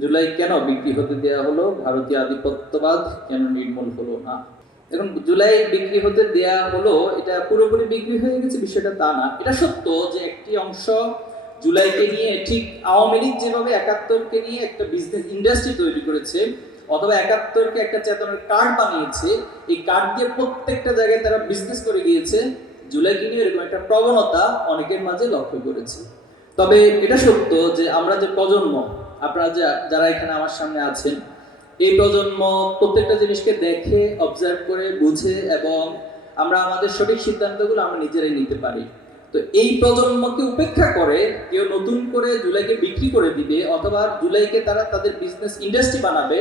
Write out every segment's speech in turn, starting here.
জুলাই কেন বিক্রি হতে দেয়া হলো, ভারতীয় আধিপত্যবাদ কেন নির্মূল হলো না। এখন জুলাই বিক্রি হতে দেয়া হলো, এটা পুরোপুরি বিক্রি হয়ে গেছে বিষয়টা তা না। এটা সত্য যে একটি অংশ জুলাইকে নিয়ে, ঠিক আওয়ামী লীগ যেভাবে ৭১কে নিয়ে একটা বিজনেস ইন্ডাস্ট্রি তৈরি করেছে, অথবা ৭১কে একটা চেতনার কার্ড বানিয়েছে, এই কার্ড দিয়ে প্রত্যেকটা জায়গায় তারা বিজনেস করে গিয়েছে, জুলাইকে নিয়ে এরকম একটা প্রবণতা অনেকের মাঝে লক্ষ্য করেছে। তবে এটা সত্য যে আমরা যে প্রজন্ম, আপনারা যারা এখানে আমার সামনে আছেন, এই প্রজন্ম প্রত্যেকটা জিনিসকে দেখে, অবজার্ভ করে, বুঝে এবং আমরা আমাদের সঠিক সিদ্ধান্তগুলো আমরা নিজেরাই নিতে পারি। তো এই প্রজন্মকে উপেক্ষা করে কেউ নতুন করে জুলাইকে বিক্রি করে দিবে অথবা জুলাইকে তারা তাদের বিজনেস ইন্ডাস্ট্রি বানাবে,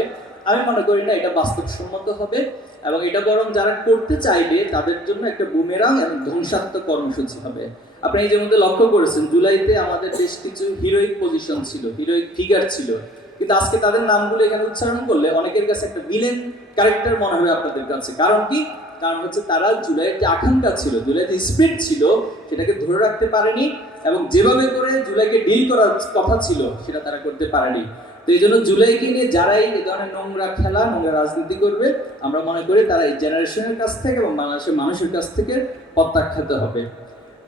আমি মনে করি না এটা বাস্তবসম্মত হবে। এবং এটা বরং যারা করতে চাইবে তাদের জন্য একটা বুমেরাং এবং ধ্বংসাত্মক কর্মসূচি হবে। আপনি এই যে মধ্যে লক্ষ্য করেছেন, জুলাইতে আমাদের বেশ কিছু হিরোইক পজিশন ছিল, হিরোইক ফিগার ছিল, কিন্তু আজকে তাদের নামগুলো এখানে উচ্চারণ করলে অনেকের কাছে একটা ভিলেন ক্যারেক্টার মনে হবে আপনাদের কাছে। কারণ কি? কারণ হচ্ছে তারা জুলাইয়ের যে আকাঙ্ক্ষা ছিল, জুলাইয়ের যে স্পিরিট ছিল, সেটাকে ধরে রাখতে পারেনি এবং যেভাবে করে জুলাইকে ডিল করার কথা ছিল সেটা তারা করতে পারেনি। তো এই জন্য জুলাইকে নিয়ে যারাই এই ধরনের নোংরা খেলা, নোংরা রাজনীতি করবে, আমরা মনে করি তারা এই জেনারেশনের কাছ থেকে এবং বাংলাদেশের মানুষের কাছ থেকে প্রত্যাখ্যাত হবে।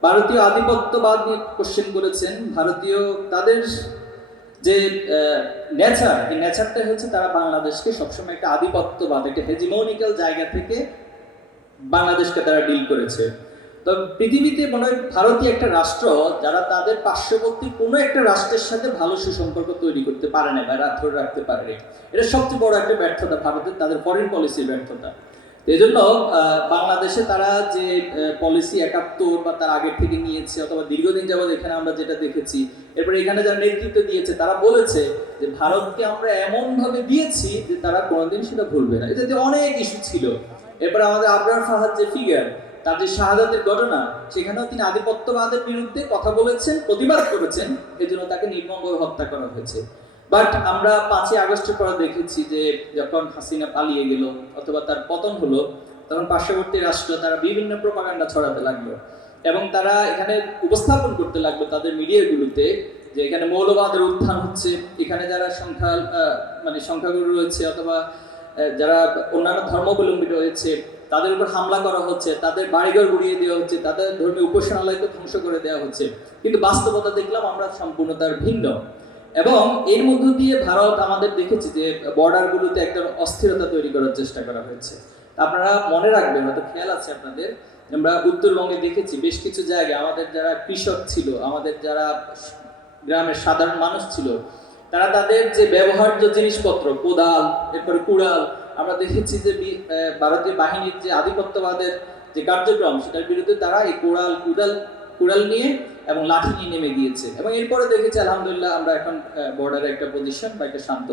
ভারতীয় আধিপত্যবাদ নিয়ে কোশ্চেন করেছেন। ভারতীয় তাদের যে নেচার, এই নেচারটা হচ্ছে তারা বাংলাদেশকে সবসময় একটা আধিপত্যবাদ, একটা হেজিমোনিক্যাল জায়গা থেকে বাংলাদেশকে তারা ডিল করেছে। তো পৃথিবীতে মনে হয় ভারতীয় একটা রাষ্ট্র যারা তাদের পার্শ্ববর্তী কোনো একটা রাষ্ট্রের সাথে ভালো সুসম্পর্ক তৈরি করতে পারে না বা ধরে রাখতে পারে, এটা সবচেয়ে বড় একটা ব্যর্থতা ভারতের, তাদের ফরেন পলিসির ব্যর্থতা। এই জন্য বাংলাদেশে তারা যে পলিসি ৭১ বা তার আগের থেকে নিয়েছে অথবা দীর্ঘদিন যাবৎ এখানে আমরা যেটা দেখেছি, এরপরে এখানে যারা নেতৃত্ব দিয়েছে তারা বলেছে যে ভারতকে আমরা এমন ভাবে দিয়েছি যে তারা কোনোদিন সেটা ভুলবে না। এতে অনেক ইস্যু ছিল। এরপরে আমাদের আবরার ফাহাদ যে ফিগার, তার যে শাহাদাতের ঘটনা, সেখানেও তিনি আধিপত্যবাদের বিরুদ্ধে কথা বলেছেন, প্রতিবাদ করেছেন, এজন্য তাকে নির্মমভাবে হত্যা করা হয়েছে। বাট আমরা ৫ই আগস্টের পরে দেখেছি যে যখন হাসিনা পালিয়ে গেল অথবা তার পতন হলো, তখন পার্শ্ববর্তী রাষ্ট্র তারা বিভিন্ন প্রোপাগান্ডা ছড়াতে লাগলো এবং তারা এখানে উপস্থাপন করতে লাগলো তাদের মিডিয়াগুলোতে যে এখানে মৌলবাদের উত্থান হচ্ছে, এখানে যারা সংখ্যাগুরু রয়েছে অথবা যারা অন্যান্য ধর্মাবলম্বী রয়েছে তাদের উপর হামলা করা হচ্ছে, তাদের বাড়িঘর গুড়িয়ে দেওয়া হচ্ছে, তাদের ধর্মীয় উপাসনালয়কে ধ্বংস করে দেওয়া হচ্ছে। কিন্তু বাস্তবতা দেখলাম আমরা সম্পূর্ণ তার ভিন্ন। এবং এর মধ্য দিয়ে ভারত আমাদের দেখেছি যে বর্ডারগুলোতে একটা অস্থিরতা তৈরি করার চেষ্টা করা হয়েছে। আপনারা মনে রাখবেন, হয়তো খেয়াল আছে আপনাদের, আমরা উত্তরবঙ্গে দেখেছি বেশ কিছু জায়গায় আমাদের যারা কৃষক ছিল, আমাদের যারা গ্রামের সাধারণ মানুষ ছিল, তারা তাদের যে ব্যবহার্য জিনিসপত্র, কোদাল, এরপরে কুড়াল, আমরা দেখেছি যে ভারতীয় বাহিনীর যে আধিপত্যবাদের যে কার্যক্রম, সেটার বিরুদ্ধে তারা এই কুড়াল নিয়ে এবং লাঠি নিয়ে নেমে গিয়েছে। এবং এরপরে দেখেছি আলহামদুলিল্লাহ আমরা এখন বর্ডারে একটা পজিশন বা একটা শান্ত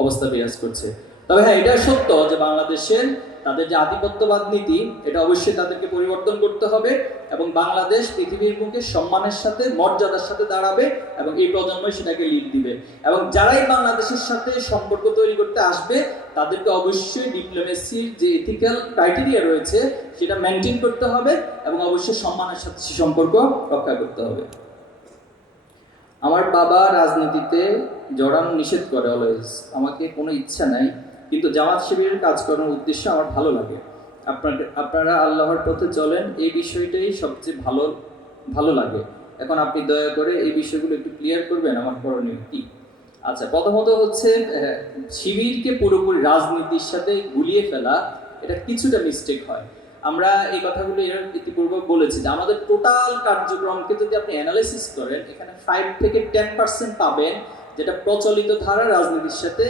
অবস্থা বিরাজ করছে। তবে হ্যাঁ, এটা সত্য যে বাংলাদেশের তাদের যে আধিপত্যবাদ নীতি, এটা অবশ্যই তাদেরকে পরিবর্তন করতে হবে এবং বাংলাদেশ পৃথিবীর মুখে সম্মানের সাথে, মর্যাদার সাথে দাঁড়াবে এবং এই প্রজন্মই সেটাকে লিড দিবে। এবং যারাই বাংলাদেশের সাথে সম্পর্ক তৈরি করতে আসবে তাদেরকে অবশ্যই ডিপ্লোমেসির যে এথিক্যাল ক্রাইটেরিয়া রয়েছে সেটা মেনটেন করতে হবে এবং অবশ্যই সম্মানের সাথে সে সম্পর্ক রক্ষা করতে হবে। আমার বাবা রাজনীতিতে জড়ানো নিষেধ করে অলওয়েজ। আমাকে কোনো ইচ্ছা নাই, কিন্তু জামাত শিবিরের কাজ করার উদ্দেশ্য আমার ভালো লাগে। আপনারা আল্লাহর পথে চলেন, এই বিষয়টাই সবচেয়ে ভালো লাগে। এখন আপনি দয়া করে এই বিষয়গুলো একটু ক্লিয়ার করবেন, আমার করণীয় কি? আচ্ছা, প্রথমত হচ্ছে শিবিরকে পুরোপুরি রাজনীতির সাথে গুলিয়ে ফেলা, এটা কিছুটা মিস্টেক হয়। আমরা এই কথাগুলো ইতিপূর্বে বলেছি যে আমাদের টোটাল কার্যক্রমকে যদি আপনি অ্যানালাইসিস করেন, এখানে 5 থেকে 10% পাবেন যেটা প্রচলিত ধারা রাজনীতির সাথে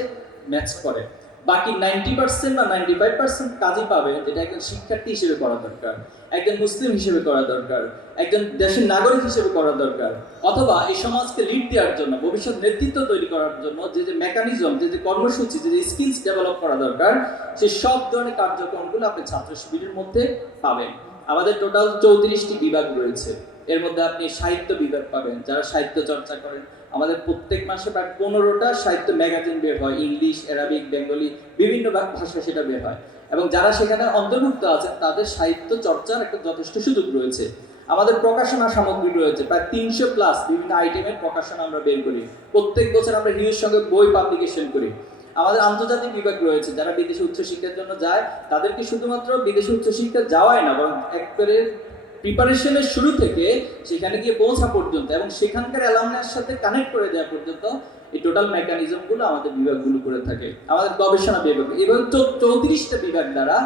ম্যাচ করে। বাকি 90% বা 95% কাজই পাবেন যেটা একজন শিক্ষার্থী হিসেবে করা দরকার, একজন মুসলিম হিসেবে করা দরকার, একজন দেশের নাগরিক হিসেবে করা দরকার, অথবা এই সমাজকে লিড দেওয়ার জন্য, ভবিষ্যৎ নেতৃত্ব তৈরি করার জন্য যে মেকানিজম, যে কর্মসূচি, যে স্কিলস ডেভেলপ করা দরকার, সেই সব ধরনের কার্যক্রমগুলো আপনি ছাত্র শিবিরের মধ্যে পাবেন। আমাদের টোটাল 34টি বিভাগ রয়েছে। এর মধ্যে আপনি সাহিত্য বিভাগ পাবেন, যারা সাহিত্য চর্চা করেন। আমাদের প্রত্যেক মাসে প্রায় 15টা সাহিত্য ম্যাগাজিন বের হয়, ইংলিশ, অ্যারাবিক, বেঙ্গলি, বিভিন্ন ভাষা সেটা বের হয়। এবং যারা সেখানে অন্তর্ভুক্ত আছেন তাদের সাহিত্য চর্চার একটা যথেষ্ট সুযোগ রয়েছে। আমাদের প্রকাশনা সামগ্রী রয়েছে প্রায় 300+ বিভিন্ন আইটেমের প্রকাশনা আমরা বের করি। প্রত্যেক বছর আমরা হিউজ সঙ্গে বই পাবলিকেশন করি। আমাদের আন্তর্জাতিক বিভাগ রয়েছে, যারা বিদেশে উচ্চশিক্ষার জন্য যায় তাদেরকে শুধুমাত্র বিদেশে উচ্চশিক্ষা যাওয়াই না, বরং একবারে প্রিপারেশনের শুরু থেকে সেখানে গিয়ে পৌঁছা পর্যন্ত এবং সেখানকার অ্যালামনার সাথে কানেক্ট করে দেওয়া পর্যন্ত এই টোটাল মেকানিজমগুলো আমাদের বিভাগগুলো করে থাকে। আমাদের গবেষণা বিভাগ এভাবে 34টা বিভাগ দ্বারা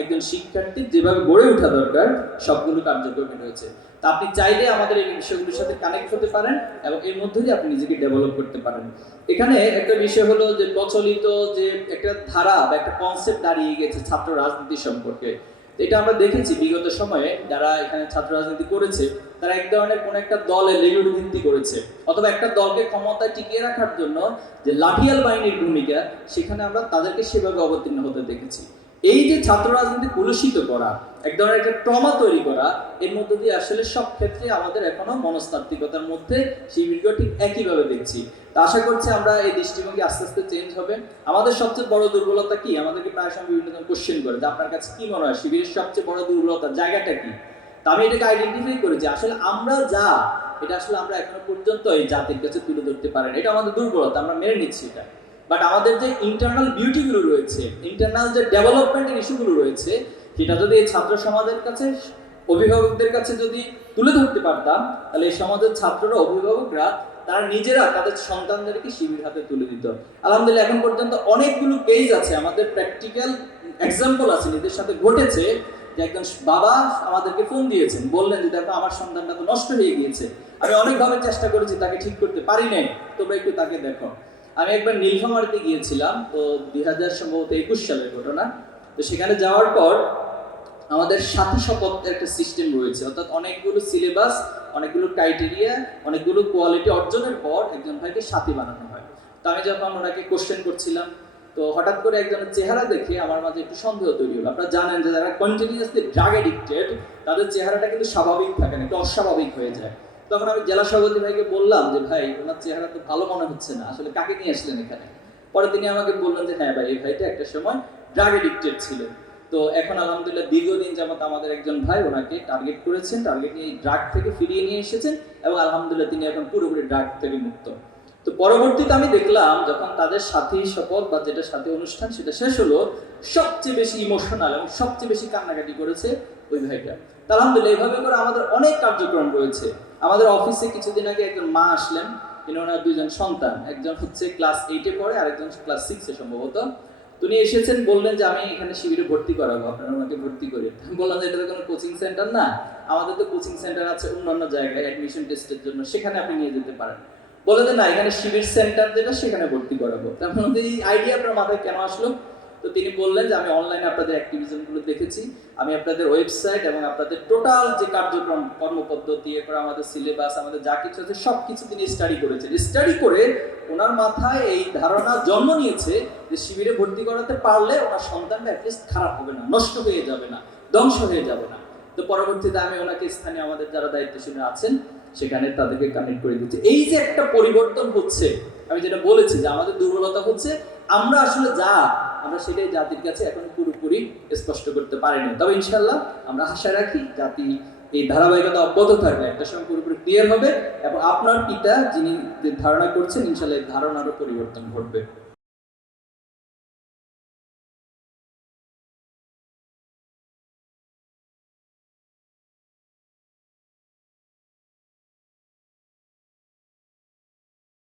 একজন শিক্ষার্থীর যেভাবে গড়ে ওঠা দরকার সবগুলো কার্যক্রমে রয়েছে। তা আপনি চাইলে আমাদের এই বিষয়গুলোর সাথে কানেক্ট হতে পারেন এবং এর মধ্যে দিয়ে আপনি নিজেকে ডেভেলপ করতে পারেন। এখানে একটা বিষয় হলো যে প্রচলিত যে একটা ধারা বা একটা কনসেপ্ট দাঁড়িয়ে গেছে ছাত্র রাজনীতি সম্পর্কে। এটা আমরা দেখেছি বিগত সময়ে যারা এখানে ছাত্র রাজনীতি করেছে তারা এক ধরনের কোন একটা দলে লেলুর ভিত্তি করেছে, অথবা একটা দলকে ক্ষমতায় টিকিয়ে রাখার জন্য যে লাঠিয়াল বাহিনীর ভূমিকা, সেখানে আমরা তাদেরকে সেভাবে অবতীর্ণ হতে দেখেছি। এই যে ছাত্র রাজনীতি কলুষিত করা, এক ধরনের একটা ট্রমা তৈরি করা, এর মধ্য দিয়ে আসলে সব ক্ষেত্রে আমাদের এখনো মনস্তাত্ত্বিকতার মধ্যে সেই ভিডিও ঠিক একইভাবে দেখছি। তা আশা করছি আমরা এই দৃষ্টিভঙ্গি আস্তে আস্তে চেঞ্জ হবে। আমাদের সবচেয়ে বড় দুর্বলতা কি? আমাদেরকে প্রায় সময় বিভিন্ন জন কোশ্চেন করে যে আপনার কাছে কি মনে হয় শিবিরের সবচেয়ে বড় দুর্বলতার জায়গাটা কি? তা আমি এটাকে আইডেন্টিফাই করেছি, আসলে আমরা যা এটা আসলে আমরা এখনো পর্যন্ত এই জাতির কাছে তুলে ধরতে পারি না। এটা আমাদের দুর্বলতা, আমরা মেনে নিচ্ছি এটা। বাট আমাদের যে ইন্টারনাল বিউটিগুলো রয়েছে, ইন্টারনাল যে ডেভেলপমেন্টের ইস্যুগুলো রয়েছে, সেটা যদি এই ছাত্র সমাজের কাছে, অভিভাবকদের কাছে যদি তুলে ধরতে পারতাম, তাহলে এই সমাজের ছাত্ররা, অভিভাবকরা তারা নিজেরা তাদের সন্তানদেরকে শিবির হাতে তুলে দিত। আলহামদুলিল্লাহ এখন পর্যন্ত অনেকগুলো কেস আছে, আমাদের প্র্যাকটিক্যাল এক্সাম্পল আছে, নিজের সাথে ঘটেছে যে একজন বাবা আমাদেরকে ফোন দিয়েছেন, বললেন যে দেখো আমার সন্তানটা তো নষ্ট হয়ে গিয়েছে, আমি অনেকভাবে চেষ্টা করেছি তাকে ঠিক করতে পারি নাই, তোমরা একটু তাকে দেখো। আমি একবার নীলফামারীতে গিয়েছিলাম, তো 2021 সালের ঘটনা। তো সেখানে যাওয়ার পর আমাদের সাথী শপথ একটা সিস্টেম রয়েছে, অর্থাৎ অনেকগুলো সিলেবাস, অনেকগুলো ক্রাইটেরিয়া, অনেকগুলো কোয়ালিটি অর্জনের পর একজন ভাইকে সাথী বানানো হয়। তো আমি যখন ওনাকে কোশ্চেন করছিলাম, তো হঠাৎ করে একজনের চেহারা দেখে আমার মাঝে একটু সন্দেহ তৈরি হলো। আপনারা জানেন যে যারা কন্টিনিউয়াসলি ড্রাগ এডিক্টেড তাদের চেহারাটা কিন্তু স্বাভাবিক থাকে না, একটু অস্বাভাবিক হয়ে যায়। তখন আমি জেলা সভাপতি ভাইকে বললাম যে ভাই ওনার চেহারা তো ভালো মনে হচ্ছে না, আসলে কাকে নিয়ে আসলেন এখানে? পরে তিনি আমাকে বললেন যে হ্যাঁ ভাই, এই ভাইটা একটা সময় ড্রাগ এডিক্টেড ছিল। তো এখন আলহামদুলিল্লাহ দীর্ঘদিন যাবত আমাদের একজন ভাই ওনাকে টার্গেট করেছেন, টার্গেট নিয়ে ড্রাগ থেকে ফিরিয়ে নিয়ে এসেছেন এবং আলহামদুলিল্লাহ তিনি এখন পুরোপুরি ড্রাগ থেকে মুক্ত। তো পরবর্তীতে আমি দেখলাম যখন তাদের সাথী শপথ বা যেটা সাথী অনুষ্ঠান সেটা শেষ হলো, সবচেয়ে বেশি ইমোশনাল এবং সবচেয়ে বেশি কান্নাকাটি করেছে ওই ভাইটা। আলহামদুলিল্লাহ এইভাবে করে আমাদের অনেক কার্যক্রম রয়েছে। আমাদের অফিসে কিছুদিন আগে একজন মা আসলেন, তিনি ওনার 2জন সন্তান, একজন হচ্ছে ক্লাস 8-এ পড়ে আর একজন ক্লাস 6-এ সম্ভবত। তিনি এসেছেন, বললেন যে আমি এখানে শিবিরে ভর্তি করাবো, আপনারা ওনাকে ভর্তি করে। বললাম যে এটা তো কোনো কোচিং সেন্টার না, আমাদের তো কোচিং সেন্টার আছে অন্যান্য জায়গায় অ্যাডমিশন টেস্টের জন্য, সেখানে আপনি নিয়ে যেতে পারেন। বলে যে না, এখানে শিবির সেন্টার যেটা সেখানে ভর্তি করাবো। তখন এই আইডিয়া আপনার মাথায় কেন আসলো? তো তিনি বললেন যে আমি অনলাইনে আপনাদের অ্যাক্টিভিজমগুলো দেখেছি, আমি আপনাদের ওয়েবসাইট এবং আপনাদের টোটাল যে কার্যক্রম, কর্মপদ্ধতি, এরপর আমাদের সিলেবাস, আমাদের যা কিছু আছে সব কিছু তিনি স্টাডি করেছেন। স্টাডি করে ওনার মাথায় এই ধারণা জন্ম নিয়েছে যে শিবিরে ভর্তি করাতে পারলে ওনার সন্তানটা অ্যাটলিস্ট খারাপ হবে না, নষ্ট হয়ে যাবে না, ধ্বংস হয়ে যাবে না। তো পরবর্তীতে আমি ওনাকে স্থানীয় আমাদের যারা দায়িত্বশীল আছেন সেখানে তাদেরকে কানেক্ট করে দিচ্ছি। এই যে একটা পরিবর্তন হচ্ছে, আমি যেটা বলেছি যে আমাদের দুর্বলতা হচ্ছে আমরা আসলে যা আমরা সেটাই জাতির কাছে এখন পুরোপুরি স্পষ্ট করতে পারিনি। তবে ইনশাল্লাহ আমরা আশা রাখি জাতি এই ধারাবাহিকতা অব্যাহত থাকলে একটা সময় পুরোপুরি ক্লিয়ার হবে এবং আপনার পিতা যিনি ধারণা করছেন ইনশাল্লাহ এই ধারণারও পরিবর্তন ঘটবে।